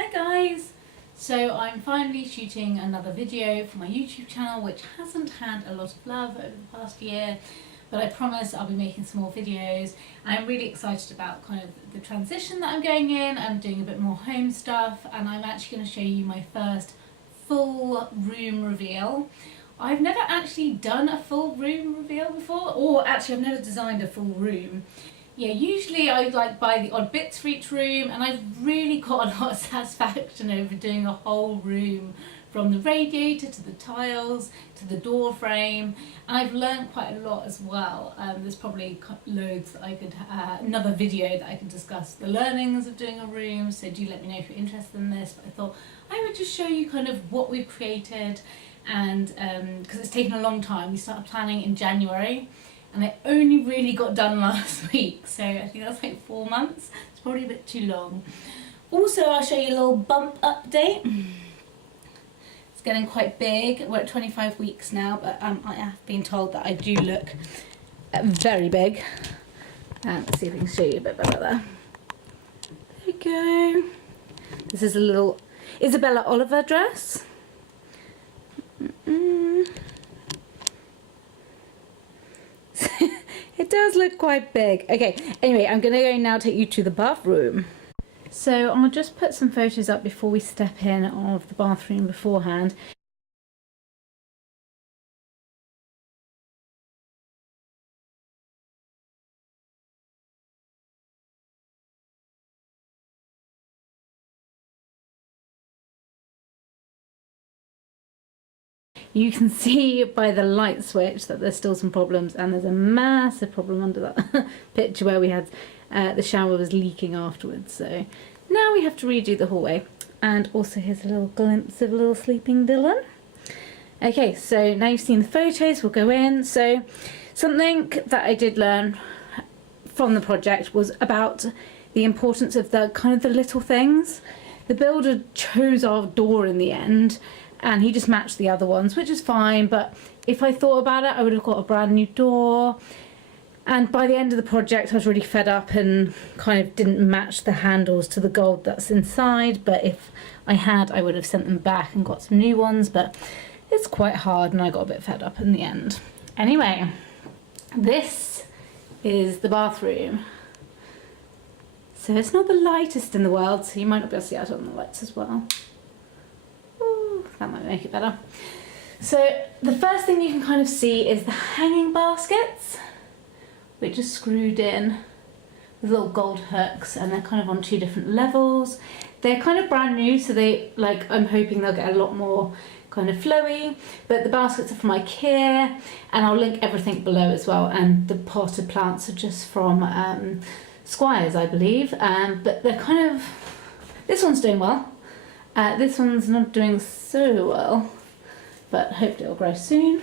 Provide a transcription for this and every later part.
Hi guys! So I'm finally shooting another video for my YouTube channel, which hasn't had a lot of love over the past year, but I promise I'll be making some more videos. I'm really excited about kind of the transition that I'm going in. I'm doing a bit more home stuff, and I'm actually going to show you my first full room reveal. I've never actually done a full room reveal before, or actually I've never designed a full room. Yeah, usually I like buy the odd bits for each room, and I've really got a lot of satisfaction over doing a whole room, from the radiator to the tiles to the door frame, and I've learned quite a lot as well. There's probably loads that I could, another video that I can discuss the learnings of doing a room, so do let me know if you're interested in this. But I thought I would just show you kind of what we've created, and because it's taken a long time. We started planning in January, and I only really got done last week, so I think that's like 4 months. It's probably a bit too long. Also, I'll show you a little bump update. It's getting quite big. We're at 25 weeks now, but I have been told that I do look very big. Let's see if I can show you a bit better there. There we go. This is a little Isabella Oliver dress. It does look quite big. Okay, anyway, I'm going to go now take you to the bathroom. So I'll just put some photos up before we step in of the bathroom beforehand. You can see by the light switch that there's still some problems, and there's a massive problem under that picture where we had the shower was leaking afterwards. So now we have to redo the hallway. And also here's a little glimpse of a little sleeping Dylan. Okay, so now you've seen the photos, we'll go in. So something that I did learn from the project was about the importance of the kind of the little things. The builder chose our door in the end, and he just matched the other ones, which is fine, but if I thought about it, I would have got a brand new door. And by the end of the project, I was really fed up and kind of didn't match the handles to the gold that's inside, but if I had, I would have sent them back and got some new ones, but it's quite hard and I got a bit fed up in the end. Anyway, this is the bathroom. So it's not the lightest in the world, so you might not be able to see it on the lights as well. That might make it better. So the first thing you can kind of see is the hanging baskets, which are screwed in with little gold hooks, and they're kind of on 2 different levels. They're kind of brand new, so I'm hoping they'll get a lot more kind of flowy, but the baskets are from IKEA, and I'll link everything below as well, and the potted plants are just from Squires, I believe, but they're kind of, this one's doing well. This one's not doing so well, but hopefully it'll grow soon.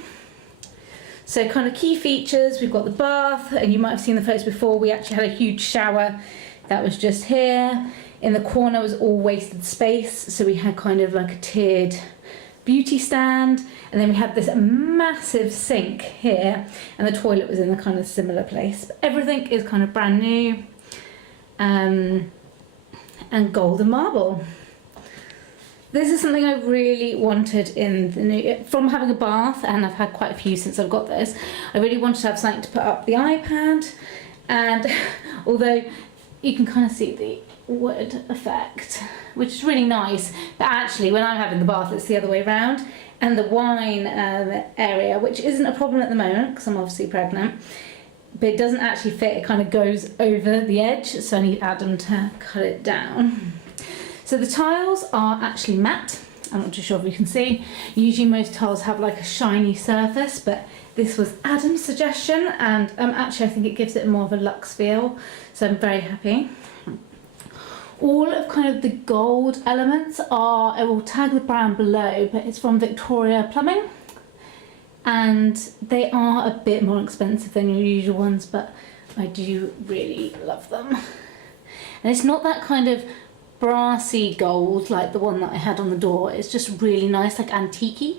So kind of key features, we've got the bath, and you might have seen the photos before. We actually had a huge shower that was just here. In the corner was all wasted space, so we had kind of like a tiered beauty stand, and then we had this massive sink here, and the toilet was in a kind of similar place. But everything is kind of brand new, and golden marble. This is something I really wanted in the new, from having a bath, and I've had quite a few since I've got this. I really wanted to have something to put up the iPad, and although you can kind of see the wood effect, which is really nice, but actually when I'm having the bath it's the other way around, and the wine area, which isn't a problem at the moment because I'm obviously pregnant, but it doesn't actually fit, it kind of goes over the edge, so I need Adam to cut it down. So the tiles are actually matte. I'm not too sure if you can see. Usually most tiles have like a shiny surface, but this was Adam's suggestion, and actually I think it gives it more of a luxe feel, so I'm very happy. All of kind of the gold elements are, I will tag the brand below, but it's from Victoria Plumbing, and they are a bit more expensive than your usual ones, but I do really love them. And it's not that kind of brassy gold like the one that I had on the door. It's just really nice, like antique-y,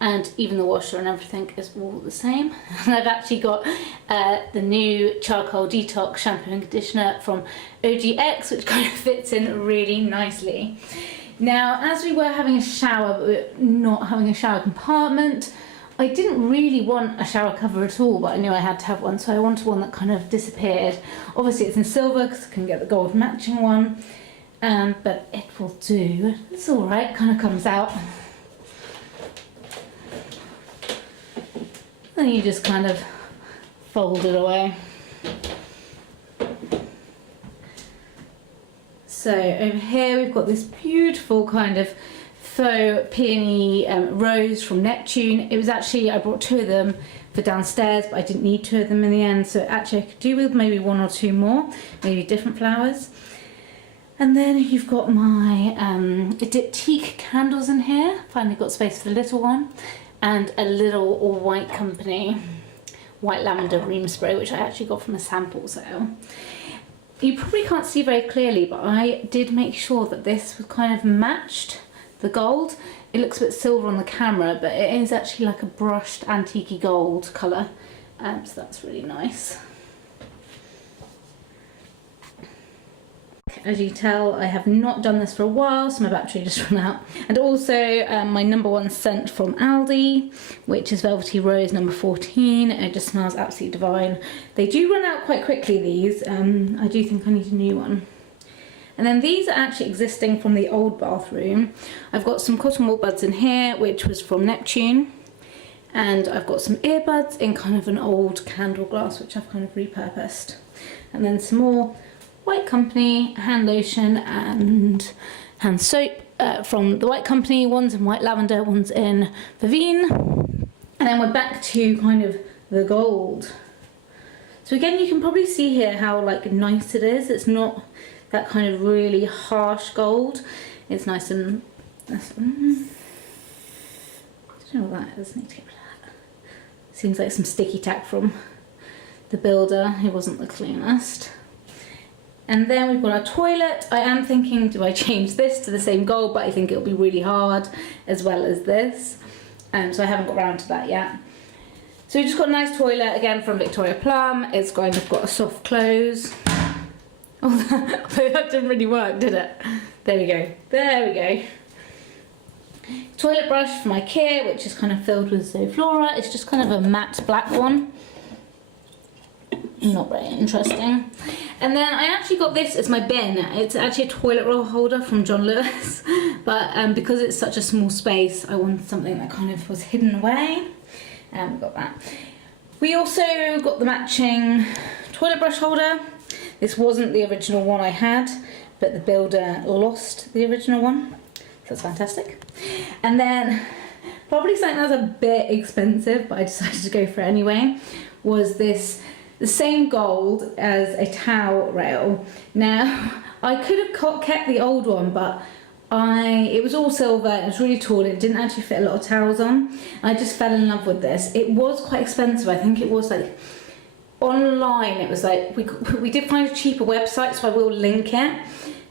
and even the washer and everything is all the same. And I've actually got the new charcoal detox shampoo and conditioner from OGX, which kind of fits in really nicely. Now, as we were having a shower, but we're not having a shower compartment, I didn't really want a shower cover at all, but I knew I had to have one, so I wanted one that kind of disappeared. Obviously it's in silver because I can get the gold matching one, but it will do. It's alright, kind of comes out. Then you just kind of fold it away. So over here we've got this beautiful kind of faux peony rose from Neptune. It was actually, I brought 2 of them for downstairs, but I didn't need 2 of them in the end, so actually I could do with maybe 1 or 2 more, maybe different flowers. And then you've got my diptyque candles in here. Finally got space for the little one, and a little White Company white lavender room spray, which I actually got from a sample sale. You probably can't see very clearly, but I did make sure that this was kind of matched the gold. It looks a bit silver on the camera, but it is actually like a brushed antique gold colour, so that's really nice. As you can tell, I have not done this for a while, so my battery just ran out. And also my #1 scent from Aldi, which is Velvety Rose number 14. It just smells absolutely divine. They do run out quite quickly, these. I do think I need a new one. And then these are actually existing from the old bathroom. I've got some cotton wool buds in here, which was from Neptune. And I've got some earbuds in kind of an old candle glass, which I've kind of repurposed. And then some more White Company hand lotion and hand soap from the White Company. One's in white lavender, one's in Vervein. And then we're back to kind of the gold. So again, you can probably see here how like nice it is. It's not that kind of really harsh gold. It's nice and I don't know what that is. I need to get rid of that. Seems like some sticky tack from the builder who wasn't the cleanest. And then we've got our toilet. I am thinking, do I change this to the same gold? But I think it'll be really hard, as well as this. So I haven't got around to that yet. So we've just got a nice toilet, again from Victoria Plum. It's kind of got a soft close. Oh, that didn't really work, did it? There we go. There we go. Toilet brush from IKEA, which is kind of filled with Zoflora. It's just kind of a matte black one. Not very interesting. And then I actually got this as my bin. It's actually a toilet roll holder from John Lewis, but because it's such a small space, I wanted something that kind of was hidden away. And we got that. We also got the matching toilet brush holder. This wasn't the original one I had, but the builder lost the original one, so that's fantastic. And then probably something that was a bit expensive, but I decided to go for it anyway, was this. The same gold as a towel rail. Now, I could have kept the old one, but it was all silver, it was really tall, it didn't actually fit a lot of towels on. I just fell in love with this. It was quite expensive. I think it was like, online it was like, we did find a cheaper website, so I will link it.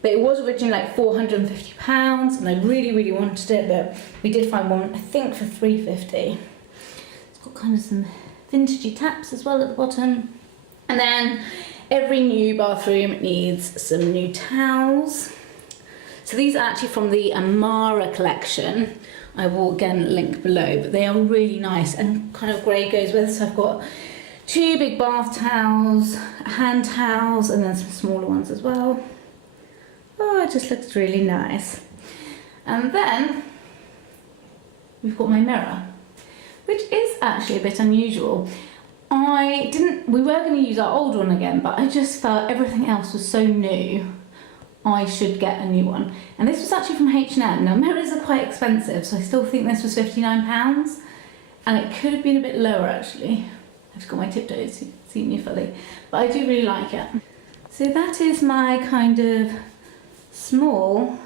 But it was originally like £450, and I really, really wanted it, but we did find one, I think, for £350. It's got kind of some vintagey taps as well at the bottom. And then every new bathroom needs some new towels. So these are actually from the Amara collection. I will again link below, but they are really nice, and kind of grey goes with. So I've got 2 big bath towels, hand towels, and then some smaller ones as well. Oh, it just looks really nice. And then we've got my mirror, which is actually a bit unusual. We were going to use our old one again, but I just felt everything else was so new, I should get a new one. And this was actually from H&M. Now, mirrors are quite expensive, so I still think this was £59, and it could have been a bit lower actually. I've got my tiptoes, so you can see me fully, but I do really like it. So that is my kind of small,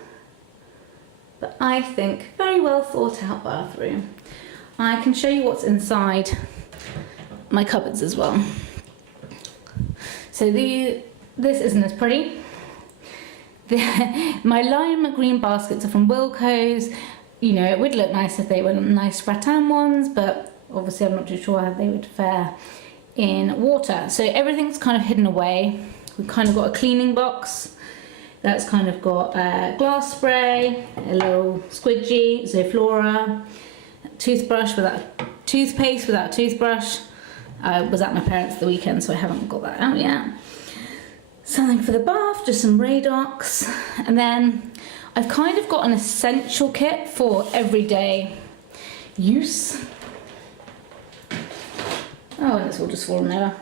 but I think very well thought out bathroom. I can show you what's inside my cupboards as well. So this isn't as pretty. My lime green baskets are from Wilko's. You know, it would look nice if they were nice rattan ones, but obviously I'm not too sure how they would fare in water. So everything's kind of hidden away. We've kind of got a cleaning box that's kind of got glass spray, a little squidgy, Zoflora, toothpaste without a toothbrush. I was at my parents' the weekend, so I haven't got that out yet. Something for the bath, just some Radox, and then I've kind of got an essential kit for everyday use. Oh, and it's all just fallen over.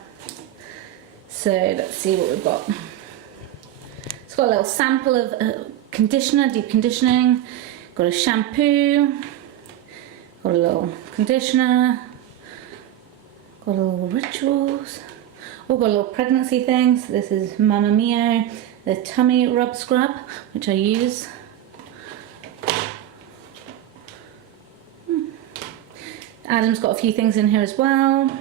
So let's see what we've got. It's got a little sample of conditioner, deep conditioning. Got a shampoo. Got a little conditioner. Got a little rituals. Oh, got a little pregnancy things. This is Mamma Mia, the tummy rub scrub, which I use. Adam's got a few things in here as well.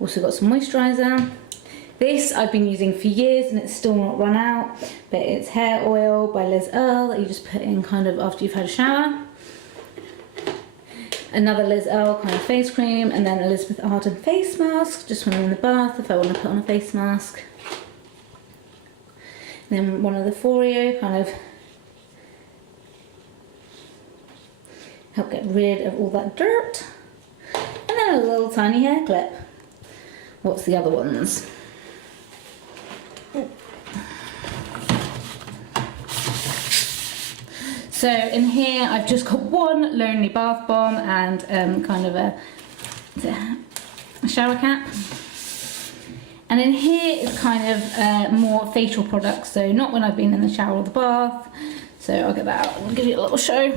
Also got some moisturiser. This I've been using for years and it's still not run out, but it's hair oil by Liz Earle that you just put in kind of after you've had a shower. Another Liz Earle kind of face cream, and then Elizabeth Arden face mask, just when I'm in the bath if I want to put on a face mask. And then one of the Foreo kind of help get rid of all that dirt. And then a little tiny hair clip. What's the other ones? So in here I've just got one Lonely Bath Bomb and kind of a shower cap. And in here is kind of more facial products, so not when I've been in the shower or the bath. So I'll get that out and give you a little show.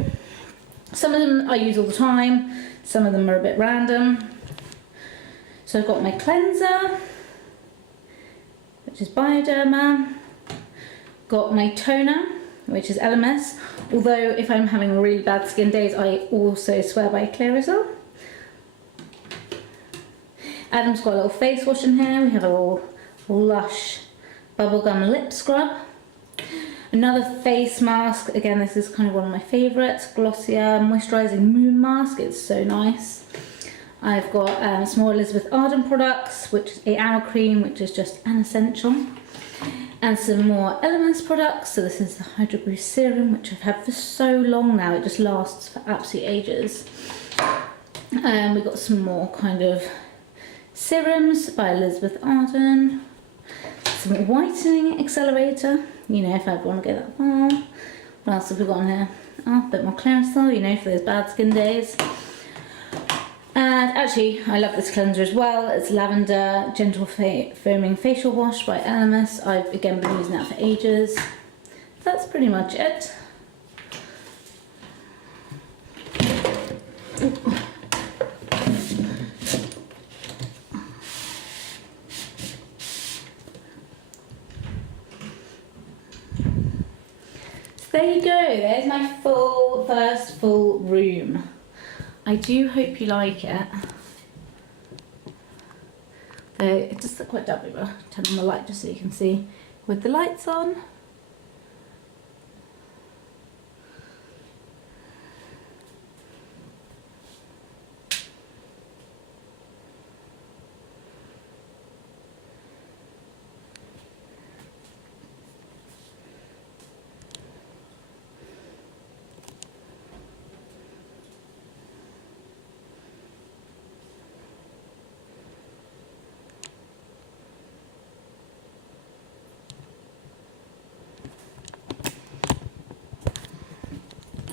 Some of them I use all the time, some of them are a bit random. So I've got my cleanser, which is Bioderma. Got my toner, which is LMS. Although if I'm having really bad skin days, I also swear by Clearasil. Adam's got a little face wash in here. We have a little Lush bubblegum lip scrub. Another face mask. Again, this is kind of one of my favourites. Glossier moisturising moon mask. It's so nice. I've got some more Elizabeth Arden products, which is 8 Hour Cream, which is just an essential. And some more Elements products. So this is the Hydro Boost Serum, which I've had for so long now. It just lasts for absolute ages. We've got some more kind of serums by Elizabeth Arden. Some whitening accelerator, you know, if I want to go that far. What else have we got on here? Oh, a bit more Clearasil, you know, for those bad skin days. And actually, I love this cleanser as well. It's Lavender Gentle Foaming Facial Wash by LMS. I've again been using that for ages. That's pretty much it. So there you go, there's my first full room. I do hope you like it. Though it does look quite dark, but I'll turn on the light just so you can see with the lights on.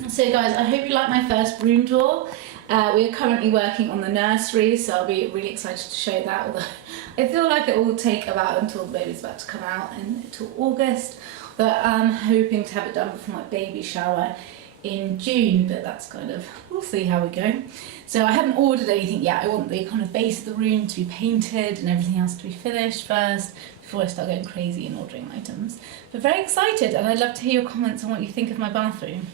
So guys, I hope you like my first room tour. We are currently working on the nursery, so I'll be really excited to show that, although I feel like it will take about until the baby's about to come out until August. But I'm hoping to have it done before my baby shower in June, but that's kind of, we'll see how we go. So I haven't ordered anything yet. I want the kind of base of the room to be painted and everything else to be finished first before I start going crazy and ordering items. But very excited, and I'd love to hear your comments on what you think of my bathroom.